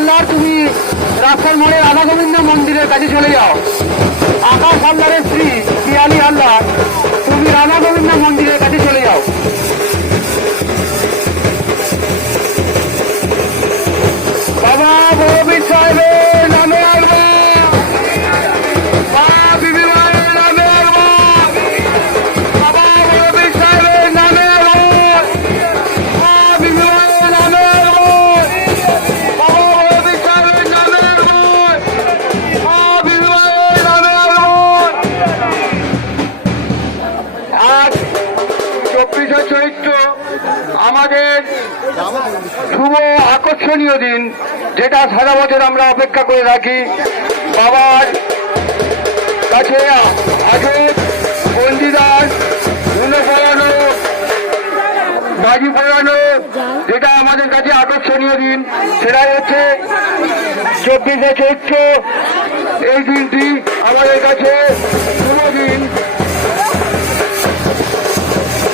হালদার তুমি রাস্তার মোড়ে রাধা গোবিন্দ মন্দিরের কাছে চলে যাও। আকাশ হালদারের স্ত্রী পিয়ালি হালদার তুমি রাধা গোবিন্দ মন্দিরের কাছে চলে যাও। বাবা বড়বীর সাহেবের নামে আসবো, বাবা বিবি মায়ের নামে আসবো, বাবা বড়বীর সাহেবের নামে আসবো, বাবা বিবি মায়ের নামে আসবো, বাবা বড়বীর সাহেবের নামে আসবো, বাবা বিবি মায়ের নামে আসবো। আজ 24শে চৈত্র আমাদের শুভ আকর্ষণীয় দিন, যেটা সারা বছর আমরা অপেক্ষা করে রাখি। বাবার কাছে আগে বন্দিদান ধুলো পড়ানো, বাজি পড়ানো, যেটা আমাদের কাছে আকর্ষণীয় দিন, সেটাই হচ্ছে 24শে চৈত্র। এই দিনটি আমাদের কাছে